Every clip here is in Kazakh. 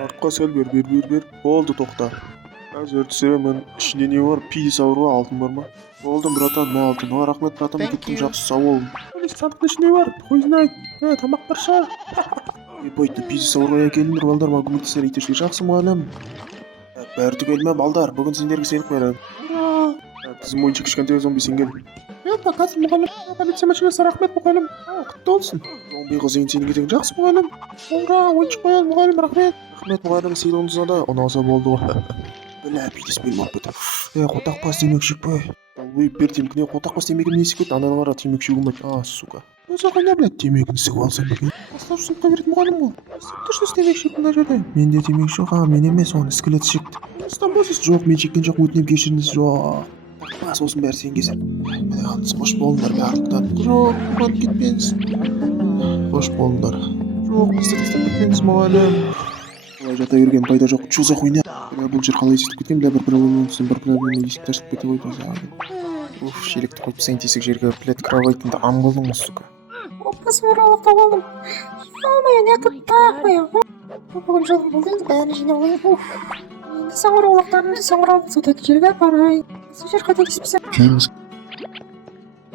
Артқа сәл бер. Болды, тоқта. Әзір түсіремін. Ішінде не бар? Пиде сауыруға алтын бар ма? Болдым, братан, мә алтын. Рахмет, братан, кеттім, жақсы, сау бол. Сандықтың ішінде бар? Қойсын айт. Тамақ бар шығар. Бойты пиде сауыруға келіңдер, балдар, ма көмектесер етешке. Жақсы, мұғалім. Бәрі түгел ме, балдар? Бүгін сендерге сыйлық беремін. Тізім бойынша кішкентай зомби сен кел. Қазір мұғалім. Полиция машинасы, рахмет, мұғалім. Құтты олсын. Зомби қыз ең сенің кетең. Жақсы, мұғалім. Ойыншық қояды, мұғалім, рахмет. Рахмет, мұғалім, сыйлығыңызға да ұнаса болды ғой. Бля, пидеспен барып кетіп. Қотақ бас темекшік бай. Ой, бер темкіне қотақ бас темегім несі кет, ананың ара темекші болмайды. Сука. Өзі қайда, блядь, темегін сігіп алсам екен. Бастаушы сыныпқа беретін мұғалім ол. Түшті темекшік мына жерде. Менде темекші жоқ, мен емес, оны скелет шекті. Остан болсыз, жоқ, мен шеккен жоқ, өтінем кешіріңіз, жоқ. Бас осының бәрі сен кесір. Міне қаныңыз, қош болыңдар барлықтан. Жоқ, мұған кетпеңіз. Қош болыңдар. Жоқ, тастап кетпеңіз, мұғалім. Қалай жата берген пайда жоқ, чуза хуйня. Бұл жер қалай есітіп кеткен, бір проблема есікті ашып кете қойды. Уф, шелекті қойып тастайын тесік жерге, блядь, кровайтында ам болдың ғой, сука. Опасы оралықта болдым. Ё-моё, не тақпай. Бүгін жолым болды енді бәрін жинап алайын. Енді саңыр олақтарымды саңырауды сататын жерге апарайын. Сол жер қателеспесем. Келіңіз.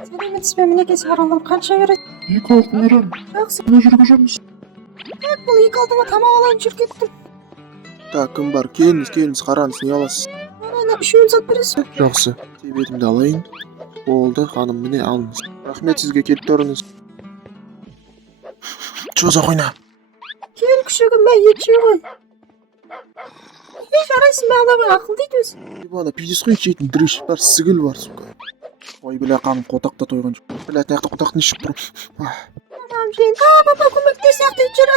Сәлеметсіз бе, мінекей саңырауым қанша береді? 2 алтын беремін. Жақсы. Мына жерге жүрміз. Бұл 2 алтынға тамақ алайын жүріп кеттім. Так, кім бар? Келіңіз, қараңыз, не аласыз? Ана 3-ін сат бересіз бе? Жақсы. Себетімді алайын. Болды, ханым, міне алыңыз. Рахмет сізге, келіп тұрыңыз. Чоза қойна. Кел күшігім, мә ет ғой. Жарайсың ба, ана ақыл дейді өзі. Ана пиздес қой жейтін дрыш бар, сігіл бар, сука. Ой, бля, қаным қотақта тойған жоқ. Бля, таяқта қотақтың ішіп тұрып. Адам жейін, папа көмектес сияқты жүр.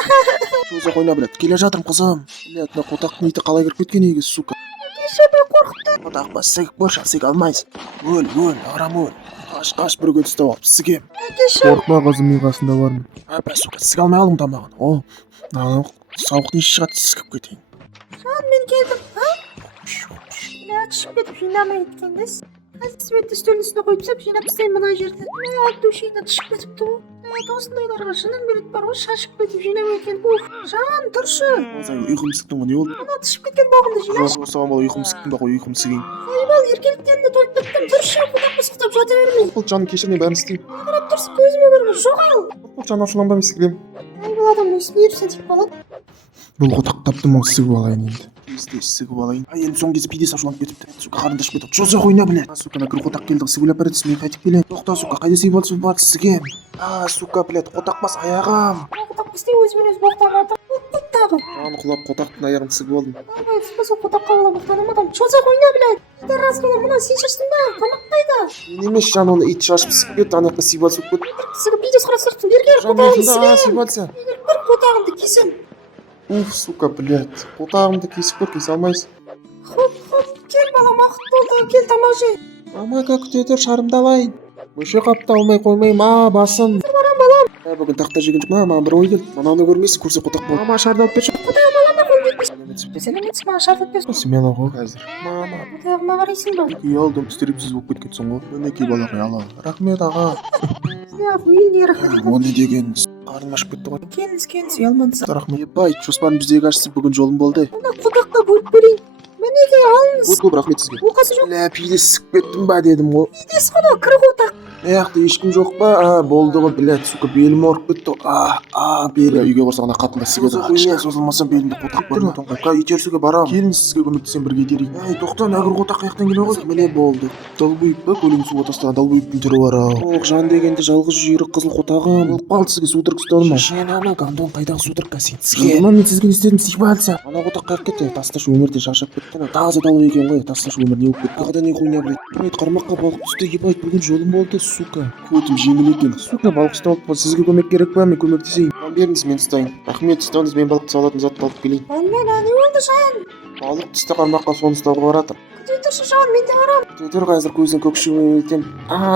Чоза қойна, блядь, келе жатырмын қызым. Бля, мына қотақтың иті қалай кіріп кеткен егі, сука. Кеше қорқытты. Қотақ бас сігіп көрші, сиг алмайсың. Өл, арам өл. Қаш бір көт ұстап алып, сігем. Қорқма қызым, мен қасында бармын. Апа, сука, сиг алмай алың тамағын. О, сауықтың іші шығады, сігіп кетейін. Мен келдім, Шып кетіп жинамай еткендес. Қазір светті үстелдің үстіне қойып тастап, жинап тастайын мына жерді. Душина түсіп кетіпті ғой. Осындайларға жыным береді бар ғой, шашып кетіп жинамай екен. Жан, тұршы. Озай, ұйқым сықтың ғой, не болды? Ана түсіп кеткен бағымды жинаш. Жоқ, осыған бала ұйқым сықтың ба қой, ұйқым сығейін. Айбал, еркеліктенді тойып біттім. Тұршы, құдақ бұсықтап жата бермей. Бұл жаным кешір, мен бәрін істеймін. Қарап тұрсы, көзіме көрме, жоғал. Бұл жаным ашуланба, мен сігілем. Айбал адам өсіне ерсен тиіп қалады. Бұл қотақ таптым, ол сігіп алайын енді. Сігіп алайын. Енді соң кезі пидес ашуланып кетіпті. Сука, қарындаш кетіп. Жоза қойна, блядь. Сука, накір қотақ келді, сігіп өліп бәреді, мен қайтып келем. Тоқта, сука, қайда сигіп алды, бар, сігем. Сука, блядь, қотақ бас аяғам. Қотақ басты өзімен өз боқтаға атыр. Құттағы. Жаны құлап қотақтың аяғын сігіп алдым. Абай, спасо қотаққа бола боқтаным адам. Жоза қойна, блядь. Итер разғылы, мұна сен шаштың ба? Тамақ қайда? Мен емес, жан оны ит шашып сігіп кетті, анаяққа сигіп алды, сігіп кетті. Сігіп пидес қарастырсын, бергер қотағын сігем. Бір қотағымды кесем. Уф, сука, блядь. Қотағымды кесіп көр, кесе алмайсың. Хоп, кел балам, уақыт болды, кел тамақ жей. Мамаға күтетір шарымды алайын. Өше қапта алмай қоймайым, басым. Барам балам. Бүгін тақта жеген жоқ, маған бір ой келді. Мананы көрмейсің, көрсе қотақ болды. Мама, шарды алып берші. Қотағым балама қол кетпесін. Сәлеметсіз ма, шарды алып берші. Мен ағы қазір. Мама. Қотағыма қарайсың ба? Алдым, істеріпсіз болып кеткенсің ғой. Мінекей балақай ала. Рахмет аға. Үйінде рахмет. Оны деген қарным ашып кетті ғой. Келіңіз, ұялмаңыз. Рахмет. Ебай, жоспарын біздегі ашсы, бүгін жолым болды. Мына қотаққа бөліп берейін. Мінекей алыңыз. Көп рахмет сізге. Оқасы жоқ. Ля, пидес сігіп кеттім ба дедім ғой. Пидес қана кір қотақ. Яқты ешкім жоқ па? Болды ғой, блядь, сука, белім орып кетті. Бері үйге барсақ ана қатында сігеді. Кішкене созылмаса белімді қотақ бар ма? Тоңқайқа итерсуге барам. Келіңіз сізге көмектесем бірге итерейін. Тоқта, нәгір қотақ қаяқтан келе ғой. Міне болды. Далбүйіп па? Көлің суға тастаған далбүйіптің түрі бар ау. Жан дегенде жалғыз жүйрік қызыл қотағым. Болып қалды сізге судырық ұстадым ма? Шешен ана гандон қайдағы судырыққа сен сізге. Мен сізге не істедім, сипа алса. Ана қотақ қайық кетті. Тасташ өмірде шаршап кетті. Таза дал екен ғой. Тасташ өмір не болып кетті. Тағы да не хуйня біледі. Қармаққа балық түсті. Ебай, бүгін жолым болды, сука. Жеңіл екен. Сука, балық ұстап алып, сізге көмек керек па? Мен көмектесейін. Беріңіз, мен ұстайын. Рахмет, ұстаңыз, мен балықты салатын затты алып келейін. Мен не болды жан? Балық түсті қармаққа соны ұстауға баратыр. Күте тұршы жан, мен де барам. Төтір қазір көзін көкшігі етем.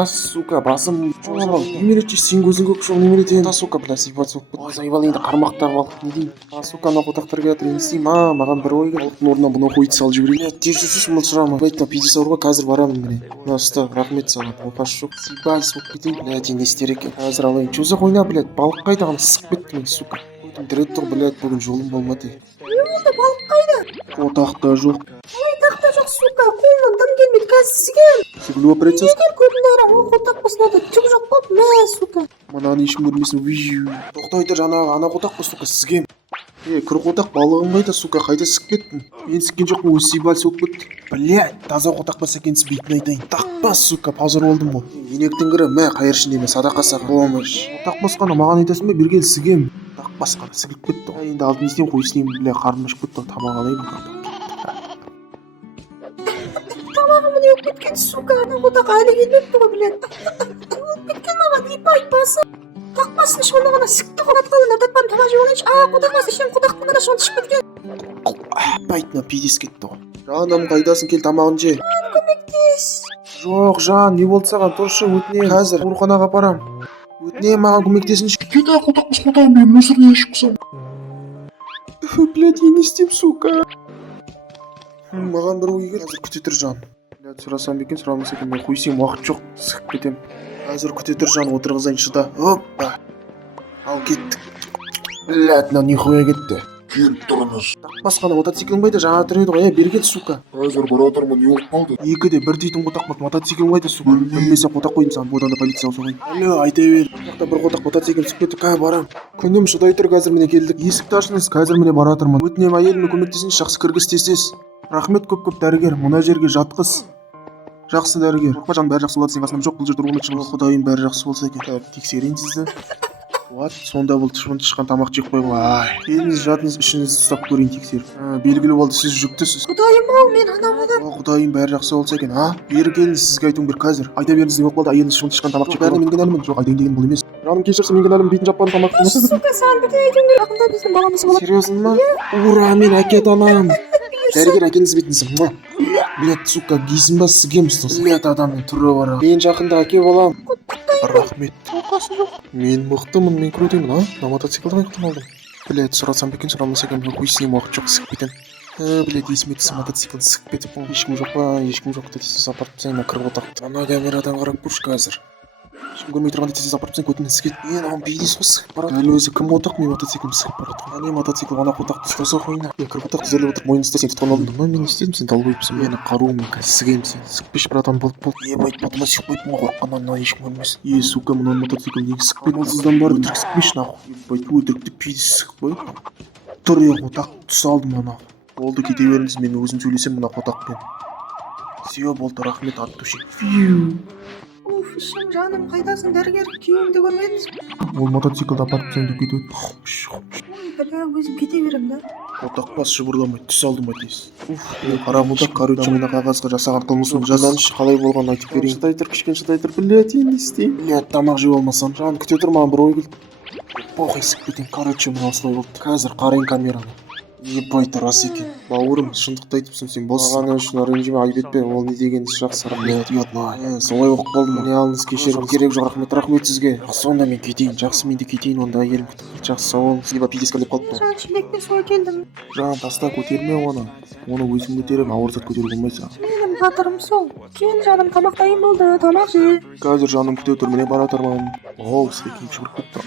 Сука, басым. Немеретші, сен көзін көкшігі немеретен. Сука, бля, сипат соқ. Айбал енді қармақтағы балық не дейін? Сука, ана қотақтар келатыр, еністейм. Маған бір ой келді. Балықтың орнына бұны қойды салып жіберейін. Тез мылшырама. Байтта пидес ауруға қазір барамын міне. Мына ұста, рахмет саған. Опаш жоқ. Сипай соқ кетейін. Блядь, не істер екен? Қазір алайын. Чоза қойна, блядь, балық қайдағын сықып кетті мен, сука. Дірет тұр, блядь, бүгін жолым болмады. Қайда балық қайда? Отақта жоқ. Тақта жоқ, сука, қолынан дым келмейді, қазір сізген. Сігілу операциясы. Егер көрінді қотақ басынады, түк жоқ болып, мә, сука. Мынаны ешкім көрмесін. Тоқтайды жаңағы ана қотақ па, сука, сізгем. Кір қотақ балығым қайда, сука, қайда сік кеттің? Мен сіккен жоқпын, өзі сибал соғып кетті. Блядь, таза қотақ па сәкенсіз бейтін айтайын. Тақпа, сука, пазар болдым ғой. Енектің кірі, мә, қайыр ішінде ме, садақа сақ, помыш. Қотақ басқаны маған айтасың ба, берген сігем. Тақ басқаны сігіліп кетті. Енді алдын істеймін, қой істеймін, бля, қарным ашып кетті, тамақ алайын. Тамағымын өп кеткен, сука, ана қотақ әлі келмепті ғой, блядь. Өп кеткен маған, ипа айтпасы. Тақпасын шоны ғана сікті қонат қалын, артатпан тамақ жеп алайыншы. Қотақ басы ішем, қотақтың ғана шоны ішіп кеткен. Байтына пейдес кетті ғой. Жаным, қайдасың, кел тамағын же. Көмектес. Жоқ, жан, не болды саған, тұршы, өтінем. Қазір ауруханаға апарам. Өтінем, маған көмектесінші. Кет, қотақпыз, қотағым, мен мусорный ішіп қысам. Блядь, я не істейм, сука. Маған бір ой келді. Қазір күте тұр, жан. Блядь, сұрасам бекен, сұрамаса екен, мен қойсем, уақыт жоқ, сығып кетем. Қазір күте тұр, жан, отырғызайын, шыда. Оппа. Ал кеттік. Блядь, мынау нихуя кетті. Келіп тұрыңыз. Басқаны мотоциклің қайда, жаңа тұр еді ғой, бері кет, сука. Қазір баратырмын, не болып қалды? Екіде бір дейтін қотақ бар, мотоциклің қайда, сука. Білмесе қотақ қойдым саған, одан да полицияға соғайын. Алло, айта бер. Жақта бір қотақ мотоцикл түсіп кетті, қазір барам. Күнім шыдай тұр, қазір міне келдік. Есікті ашыңыз, қазір міне баратырмын. Өтінем, әйеліме көмектесіңіз, жақсы кіргіз тез. Рахмет көп дәрігер, мына жерге жатқыз. Жақсы дәрігер. Қорқпа жан, бәрі жақсы болады, сен қасынан жоқ, бұл жерде орнатшы. Құдайым, бәрі жақсы болса екен. Тексерейін сізді. What? Сонда бұл тышқан тамақ жеп қойған. Ай, келіңіз жатыңыз, ішіңізді ұстап көрейін тексеріп. Белгілі болды, сіз жүктісіз. Құдайым-ау, мен ана боламын. Құдайым, бәрі жақсы болса екен, бері келіңіз, сізге айтуым керек қазір. Айта беріңіз, не болып қалды, әйеліңіз шылын тышқан тамақ жеп қойған. Бәріне мен кінәлімін. Жоқ, айтайын деген бұл емес. Жаным, кешірсін, мен кінәлімін, бетін жаппаған тамақты. Сука, саған бірдеңе айтуым керек. Ақында біздің баламыз болады. Серьезно ма? Ура, мен әкет анам. Дәрігер әкеңіз бетінсің. Блядь, сука, гейсін ба сізгем ұстасың. Блядь, адамның түрі бар. Мен жақында әке болам. Рахмет. Мен мықтымын, мен крутыймын, на мотоциклдан айықтым алдым. Блядь, сұрасам бекен, сұрамаса екен, мен қойсынем, уақыт жоқ, сығып кетем. Блядь, есіме түсі мотоциклін сығып кетіп, ешкім жоқ па, ешкім жоқ, тез апарып тастайын, мына кіріп отақты. Ана камерадан қарап көрші қазір. Ешкім көрмей тұрғанда тез апарып тастайын, көтінен сігет. Ағам бейдес қой сығып барады. Дәл өзі кім отақ, мен мотоциклім сығып барады. Ане мотоцикл, ана қотақты ұстаса қойына. Мен кіріп отақты зерлеп отырып, мойын ұстасен тұтқан алдым. Мен істедім, сен дал қойыпсың. Мені қаруым, сігем сен. Сықпеш братан болып. Ебайт, батыма сүйіп қойыппын ғой, қорыққаннан ешкім көрмесін. Сука, мұнан мотоцикл неге сықпайды? Олсыздан барды, өтірік сықпеш нахуй. Ебайт, өтірікті пейдес сығып қойып. Тұр қотақ түс алдым ана. Болды, кете беріңіз, мен өзім сөйлесем мына қотақпен. Сүйе болды, рахмет аттушы. Уф, ішім жаным, қайдасың, дәрігер, күйеуімді көрмедіңіз? Ол мотоциклді апарып тастайын деп кетеді. Бля, өзім кете берем да. Қотақ бас шыбырламай түс алдым айтесіз. Қара қотақ, короче, мына қағазға жасаған қылмысым жазанышы қалай болғанын айтып берейін. Шыдай тұр, кішкене шыдай тұр, блядь, енді істеймін. Блядь, тамақ жеп алмасам, жан күте тұр, маған бір ой келді. Похуй сіп кетейін, короче, мына осылай болды. Қазір қарайын камераны. Ебайт, рас екен. Бауырым, шындықты айтыпсың, сен босағаны үшін ренжіме, айып етпе, ол не деген жақсы. Рахмет, ұятна. Солай оқып қалдым. Міне алыңыз, кешірім керек жоқ, рахмет сізге. Сонда мен кетейін, жақсы, мен де кетейін, онда әйелім күтіп. Жақсы, сау болыңыз. Еба пейдескалеп қалыпты. Жан, шелекпен солай келдім. Жан, таста көтерме оны. Оны өзім көтерем, ауыр зат көтеру болмайса. Менің батырым сол. Кен жаным, тамақ дайын болды, тамақ же. Қазір жаным күте тұр, міне баратырмын. Оу, сәкем шығырып кетті.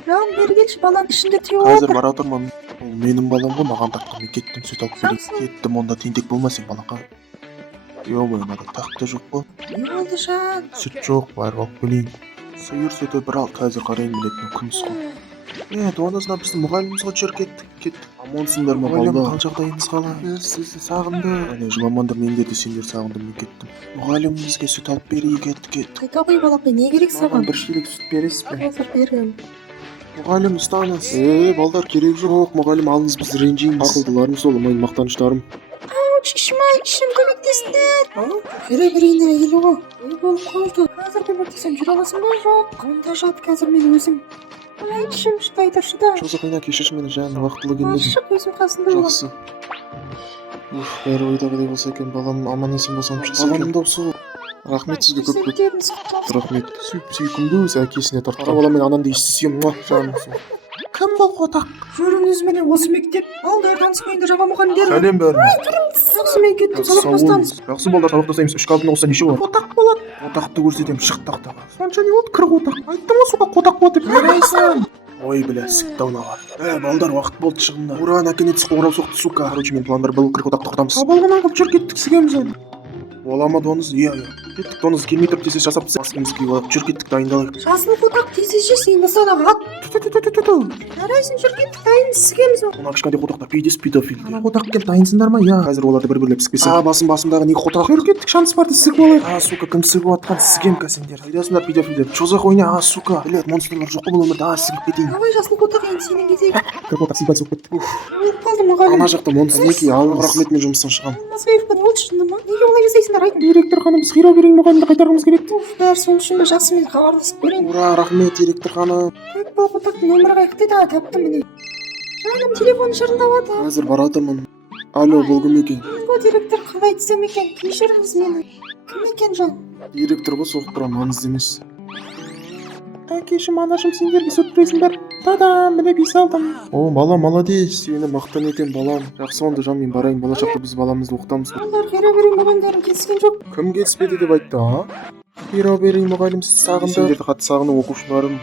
Жан, бері келші, баланың ішінде түйе Қазір отыр. баратырмын. Ол менің балам ғой, маған таққан, мен кеттім, сүт алып берейін. Кеттім, онда тентек болма сен балаға. Ё-моё, мынада тақта жоқ қой. Не болды, Жан? Сүт жоқ, барып алып келейін. Сиыр сүті бір ал, қазір қарайын білетін күміс қой. Дуанасына біздің мұғалімімізға жүр кеттік. Амансыңдар ма балда? Мұғалім, қал жағдайыңыз қалай? Сізді сағынды. Әне, жыламандар, мендерді сендер сағындым, мен кеттім. Мұғалімімізге сүт алып берейік, кеттік. Қайта қой балапай, не керек саған? Бір шелек сүт бересіз бе? Қазір берем. Мұғалім, ұстаңыз. Балдар, керек жоқ, мұғалім, алыңыз, біз ренжейміз. Ақылдыларым сол, майын мақтаныштарым. Шишмай, ішім көмектесіңдер. Жүре берейін әйелі ғой. Не болып қалды? Қазір көмектесем жүре аласың ба? Жоқ. Қонда жат қазір мен өзім. Ай, ішім шыдай тұршы да. Жоза қайна, кешірші мені жаным, уақытылы келмедім. Ашық өзім қасында болам. Жақсы. Бәрі ойдағыдай болса екен, балам аман есен болсам шықса екен. Балам да сол. Рахмет сізге көп. Рахмет. Сүйкімді өзі әкесіне тартқан. Балам, мен анамды естісем, жаным сол. Кім бұл қотақ? Жүріңіз менен осы мектеп. Балдар таныспайында жаңа мұғалімдер. Сәлем бәріне. Жақсы мен кеттім, сабақ бастаңыз. Жақсы балдар, сабақ бастаймыз. Үш қалпына қоса неше болады? Қотақ болады. Қотақты көрсетем, шық тақтаға. Сонша не болды? Қырық қотақ. Айттым ғой суға қотақ болады деп. Жарайсың. Ой, бля, сыкты унаға. Балдар, уақыт болды шығында. Ура, наконец қоңырау соқты, сука. Короче, мен пландар бұл қырқотақты құртамыз. Балғынан қылып жүр кеттік, сігеміз әні. Бола ма, Доныз? Иә. Кеттік, Доныз, келмей тұрып тезес жасап тізіп. Маскеміз кей олақ, жүр кеттік, дайындалайық. Жасыл қотақ тезеше сен мысалы ат. Жарайсың жүр кеттік дайын сігеміз. Мына кішкентай қотақта пейдес педофил. Ана қотақ кеп дайынсыңдар ма? Иә. Қазір оларды бір-бірлеп сікпесе. Басымдағы не қотақ. Жүр кеттік, шанс барды сігіп алайық. Сука, кім сігіп атқан сігем кәсендер. Қайдасыңдар педофилдер. Чозақ ойна, сука. Блядь, монстрлар жоқ бұл өмірде, сігіп кетейін. Давай жасыл қотақ енді сенен кетейік. Қотақ сипат соғып кетті. Өліп қалды мұғалім. Ана жақта монстр неке, алып рахмет, мен жұмыстан шығам. Мазғаевқа не болды шынында ма? Неге олай жасайсыңдар айтың? Директор ханым, сіз қирау берейін мұғалімді қайтарғымыз келеді. Бәрі сол үшін бе жақсы мен хабарласып берейін. Ура, рахмет, директор ханым. Қойып бұл қотақтың нөмірі қайықты да таптым міне. Жаным телефон шырылдап жатыр. Қазір баратырмын. Алло, бұл кім екен? Бұл директор қалай айтсам екен, кешіріңіз мені. Кім екен жан? Директор ғой, соғып тұрам, маңызды емес. Әкешім, анашым, сендерге сюрпризім бар. Тадам, міне бей салдым. О, бала, молодец. Сені мақтан етем, балам. Жақсы онда жан, мен барайын. Болашақта біз баламызды оқытамыз. Олар қира берейін мұғалімдерін келіскен жоқ. Кім келіспеді деп айтты, а? Қирау берейін мұғалім, сіз сағынды. Сендерді қатты сағыны оқушыларым.